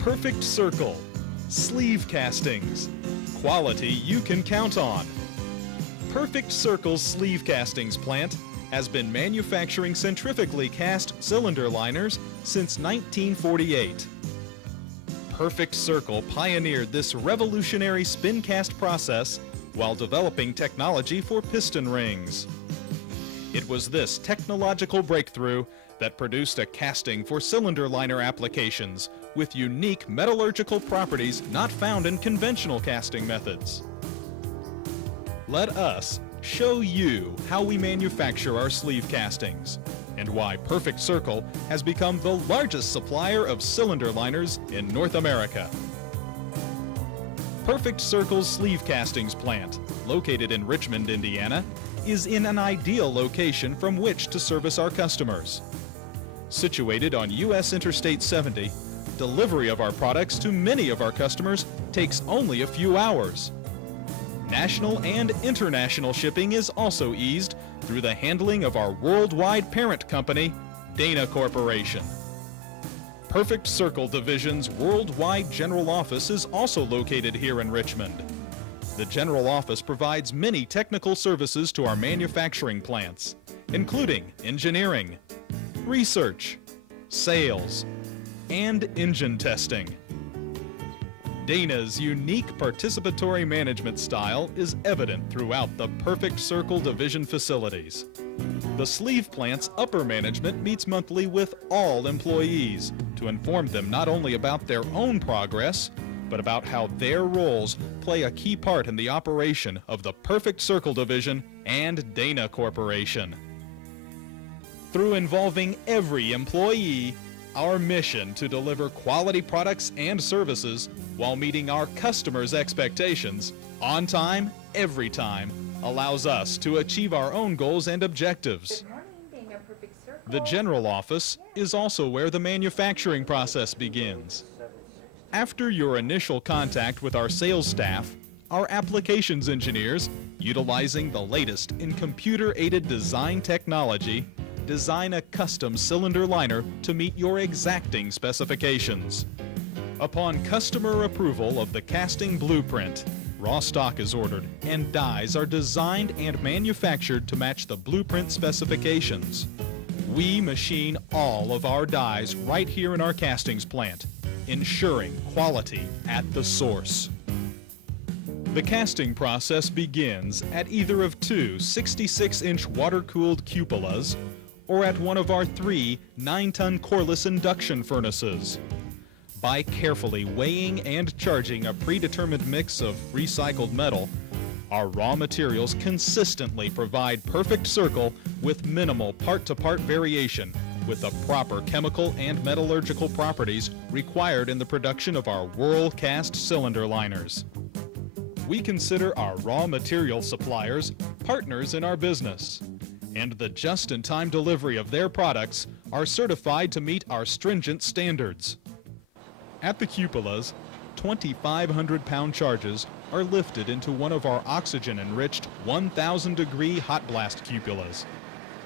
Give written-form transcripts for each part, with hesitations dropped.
Perfect Circle, sleeve castings, quality you can count on. Perfect Circle's sleeve castings plant has been manufacturing centrifugally cast cylinder liners since 1948. Perfect Circle pioneered this revolutionary spin cast process while developing technology for piston rings. It was this technological breakthrough that produced a casting for cylinder liner applications with unique metallurgical properties not found in conventional casting methods. Let us show you how we manufacture our sleeve castings and why Perfect Circle has become the largest supplier of cylinder liners in North America. Perfect Circle's sleeve castings plant, located in Richmond, Indiana, is in an ideal location from which to service our customers. Situated on U.S. Interstate 70, delivery of our products to many of our customers takes only a few hours. National and international shipping is also eased through the handling of our worldwide parent company, Dana Corporation. Perfect Circle Division's worldwide general office is also located here in Richmond. The general office provides many technical services to our manufacturing plants, including engineering, research, sales, and engine testing. Dana's unique participatory management style is evident throughout the Perfect Circle Division facilities. The sleeve plant's upper management meets monthly with all employees to inform them not only about their own progress, but about how their roles play a key part in the operation of the Perfect Circle Division and Dana Corporation. Through involving every employee, our mission to deliver quality products and services while meeting our customers' expectations on time, every time, allows us to achieve our own goals and objectives. Good morning, Dana Perfect Circle. The general office is also where the manufacturing process begins. After your initial contact with our sales staff, our applications engineers, utilizing the latest in computer-aided design technology, design a custom cylinder liner to meet your exacting specifications. Upon customer approval of the casting blueprint, raw stock is ordered and dies are designed and manufactured to match the blueprint specifications. We machine all of our dies right here in our castings plant, ensuring quality at the source. The casting process begins at either of two 66-inch water-cooled cupolas or at one of our three 9-ton coreless induction furnaces. By carefully weighing and charging a predetermined mix of recycled metal, our raw materials consistently provide Perfect Circle with minimal part-to-part variation with the proper chemical and metallurgical properties required in the production of our whirl cast cylinder liners. We consider our raw material suppliers partners in our business, and the just-in-time delivery of their products are certified to meet our stringent standards. At the cupolas, 2,500-pound charges are lifted into one of our oxygen-enriched 1,000-degree hot blast cupolas.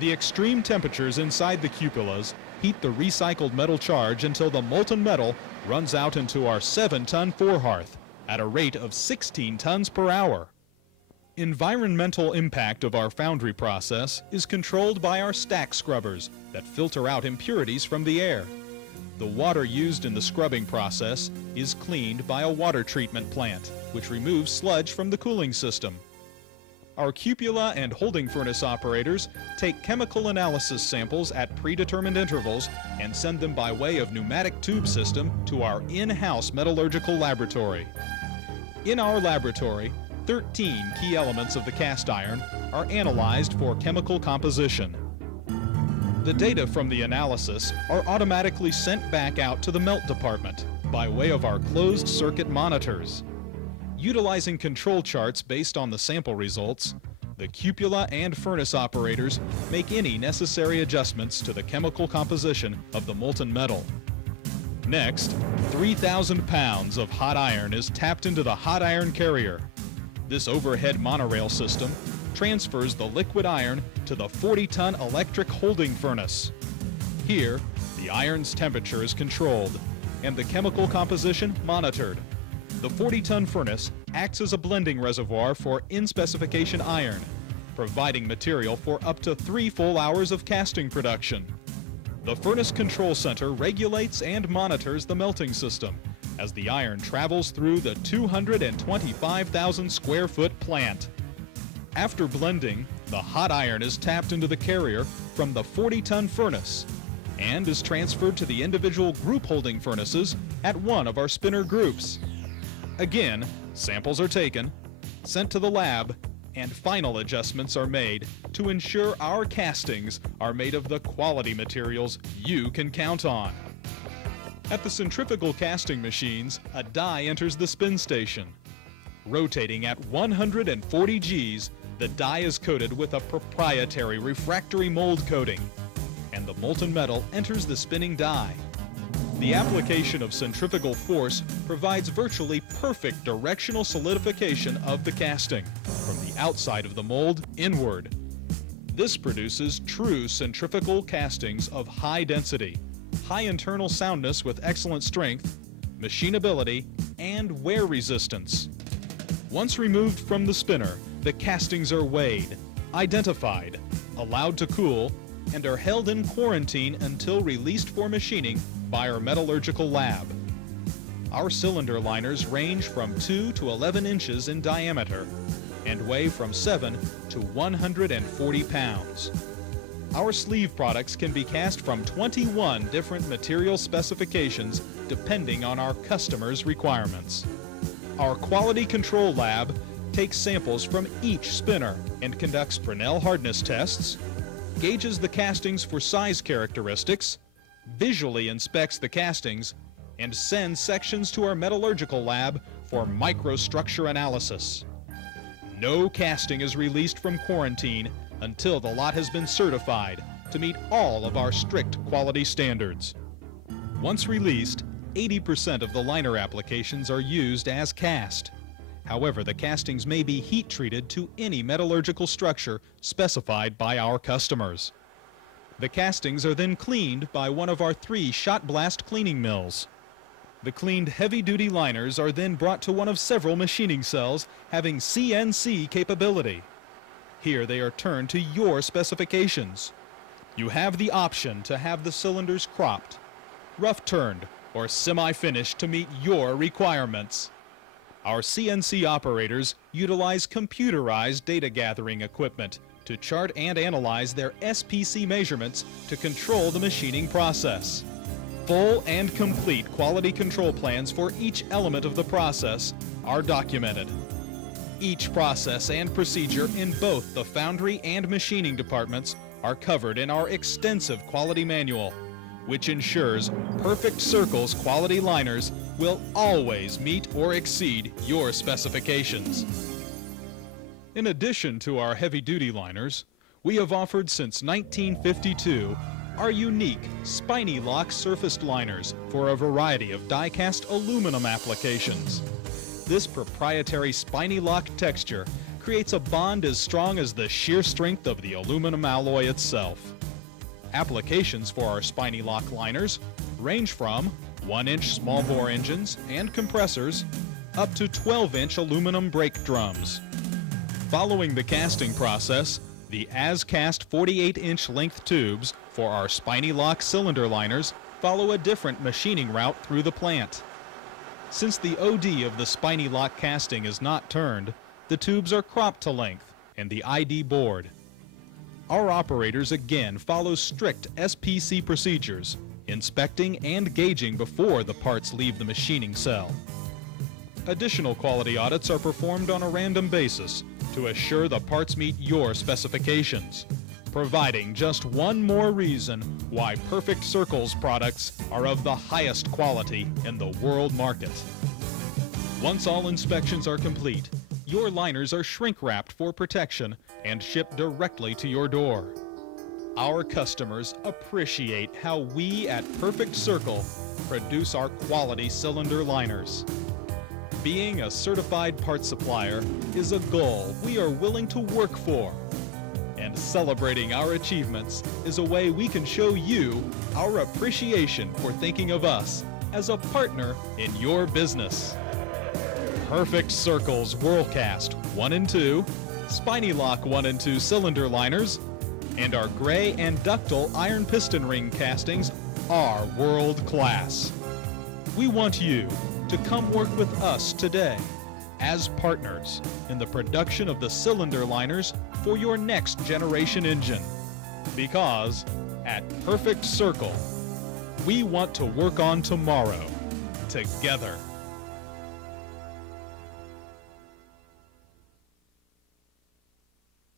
The extreme temperatures inside the cupolas heat the recycled metal charge until the molten metal runs out into our 7-ton forehearth at a rate of 16 tons per hour. Environmental impact of our foundry process is controlled by our stack scrubbers that filter out impurities from the air. The water used in the scrubbing process is cleaned by a water treatment plant, which removes sludge from the cooling system. Our cupola and holding furnace operators take chemical analysis samples at predetermined intervals and send them by way of pneumatic tube system to our in-house metallurgical laboratory. In our laboratory, 13 key elements of the cast iron are analyzed for chemical composition. The data from the analysis are automatically sent back out to the melt department by way of our closed circuit monitors. Utilizing control charts based on the sample results, the cupola and furnace operators make any necessary adjustments to the chemical composition of the molten metal. Next, 3,000 pounds of hot iron is tapped into the hot iron carrier. This overhead monorail system transfers the liquid iron to the 40-ton electric holding furnace. Here, the iron's temperature is controlled, and the chemical composition monitored. The 40-ton furnace acts as a blending reservoir for in-specification iron, providing material for up to 3 full hours of casting production. The Furnace Control Center regulates and monitors the melting system as the iron travels through the 225,000 square foot plant. After blending, the hot iron is tapped into the carrier from the 40-ton furnace and is transferred to the individual group holding furnaces at one of our spinner groups. Again, samples are taken, sent to the lab, and final adjustments are made to ensure our castings are made of the quality materials you can count on. At the centrifugal casting machines, a die enters the spin station. Rotating at 140 Gs, the die is coated with a proprietary refractory mold coating, and the molten metal enters the spinning die. The application of centrifugal force provides virtually perfect directional solidification of the casting, from the outside of the mold inward. This produces true centrifugal castings of high density, high internal soundness with excellent strength, machinability, and wear resistance. Once removed from the spinner, the castings are weighed, identified, allowed to cool, and are held in quarantine until released for machining by our metallurgical lab. Our cylinder liners range from 2 to 11 inches in diameter and weigh from 7 to 140 pounds. Our sleeve products can be cast from 21 different material specifications depending on our customers' requirements. Our quality control lab takes samples from each spinner and conducts Fresnel hardness tests, gauges the castings for size characteristics, visually inspects the castings, and sends sections to our metallurgical lab for microstructure analysis. No casting is released from quarantine until the lot has been certified to meet all of our strict quality standards. Once released, 80% of the liner applications are used as cast. However, the castings may be heat treated to any metallurgical structure specified by our customers. The castings are then cleaned by one of our 3 shot blast cleaning mills. The cleaned heavy-duty liners are then brought to one of several machining cells having CNC capability. Here they are turned to your specifications. You have the option to have the cylinders cropped, rough-turned, or semi-finished to meet your requirements. Our CNC operators utilize computerized data gathering equipment to chart and analyze their SPC measurements to control the machining process. Full and complete quality control plans for each element of the process are documented. Each process and procedure in both the foundry and machining departments are covered in our extensive quality manual, which ensures Perfect Circle's quality liners will always meet or exceed your specifications. In addition to our heavy-duty liners, we have offered since 1952 our unique Spiny Lock surfaced liners for a variety of die-cast aluminum applications. This proprietary Spiny Lock texture creates a bond as strong as the sheer strength of the aluminum alloy itself. Applications for our Spiny Lock liners range from 1-inch small bore engines and compressors up to 12-inch aluminum brake drums. Following the casting process, the as-cast 48-inch length tubes for our Spiny Lock cylinder liners follow a different machining route through the plant. Since the OD of the Spiny Lock casting is not turned, the tubes are cropped to length and the ID bored. Our operators again follow strict SPC procedures, inspecting and gauging before the parts leave the machining cell. Additional quality audits are performed on a random basis to assure the parts meet your specifications, providing just one more reason why Perfect Circle's products are of the highest quality in the world market. Once all inspections are complete, your liners are shrink-wrapped for protection and shipped directly to your door. Our customers appreciate how we at Perfect Circle produce our quality cylinder liners. Being a certified parts supplier is a goal we are willing to work for. And celebrating our achievements is a way we can show you our appreciation for thinking of us as a partner in your business. Perfect Circle's Whirlcast 1 and 2, Spiny Lock 1 and 2 cylinder liners, and our gray and ductile iron piston ring castings are world class. We want you to come work with us today as partners in the production of the cylinder liners for your next generation engine. Because at Perfect Circle, we want to work on tomorrow together.